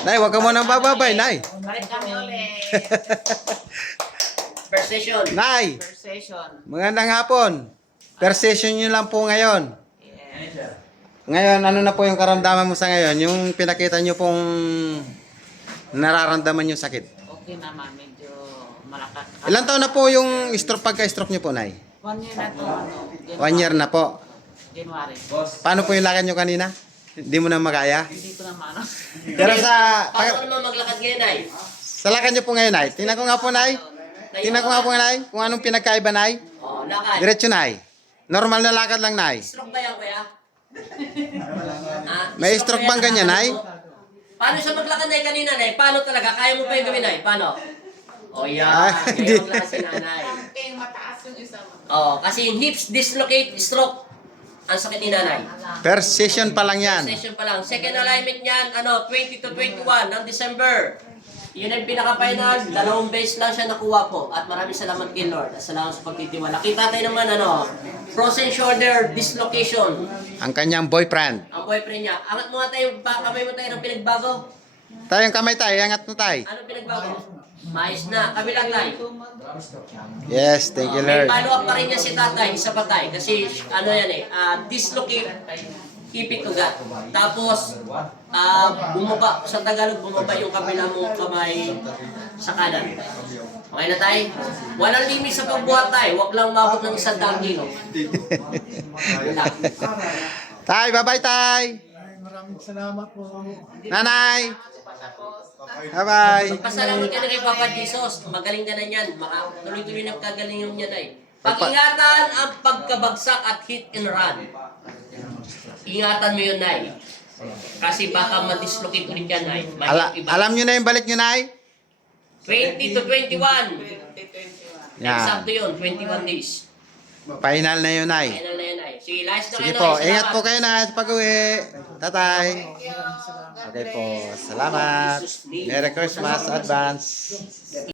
Nay, wag ka muna bababay, Nay. Balik kami ulit. Per session. Nay, Per session. magandang hapon. Per session nyo lang po ngayon. Yes. Ngayon, ano na po yung karamdaman mo sa ngayon? Yung pinakita nyo pong nararamdaman yung sakit. Okay naman, medyo malakas. Ilan taon na po yung pagka-stroke nyo po, Nay? 1 year na to. January. 1 year na po. January. Paano po yung lakad nyo kanina? Hindi mo na makaya? Hindi ko naman. Ano. Pero Paano naman maglakad ngayon ay? sa lakad nyo po ngayon, Nay. Tingnan ko nga po, Nay. Tingnan ko nga po, Nay. Kung anong pinagkaiba, Nay. Oh, lakad. Diretso, Nay. Normal na lakad lang, Nay. Stroke ba yan, kuya? May stroke bang ganyan, Nay? Paano siya maglakad ay kanina, Nay? Paano talaga? Kaya mo pa yung gawin, Nay? Paano? Oh, yan. Ah, hindi. Kaya maglakad si nanay. Okay, mataas yung isa mo. Oh, kasi yung hips dislocate, stroke. Ang sakit ni nanay. First session pa lang yan. Session pa lang. Second alignment niyan, 20 to 21 ng December. Yun ang pinaka-final. 2 beses lang siya nakuha po. At maraming salamat kay Lord. At salamat sa pagtitiwala. Kita tayo naman, frozen shoulder dislocation. Ang kanyang boyfriend. Ang boyfriend niya. Angat mo nga tayo, kamay mo tayo ng pinagbago. Tayong kamay tayo, angat mo tayo. Anong pinagbago? Mais na. Kabilang tayo. Yes, thank you, May Lord. follow-up pa rin niya si tatay, isa pa tayo. Kasi dislocate, ipit ugat. Tapos, bumaba, sa Tagalog, bumaba yung kabila mong kamay sa kanan. Okay na tayo? Walang limit sa pagbuhat tayo. Huwag lang mabot ng 100 kilo. Wala. Tay, bye-bye, Tay. Maraming salamat po. Nanay. Bye-bye. Pasalamat ka na kay Papa Jesus. Magaling ka na yan. Tuloy-tuloy na kagaling yung yan ay. Pag-ingatan ang pagkabagsak at hit and run. Ingatan mo yun, Nay. Kasi baka ma-dislocate ulit yan, Nay. Alam nyo na yung balik nyo, Nay? 20 to 21. 2021. Yan. Eksakto yun, 21 days. Final na yun, Nay. Kailan na yun, Nay. Sige, last na Sige kayo, po, Nay. ingat Salamat. po kayo na sa pag-uwi. Tatay. Okay po, salamat. Merry Christmas advance.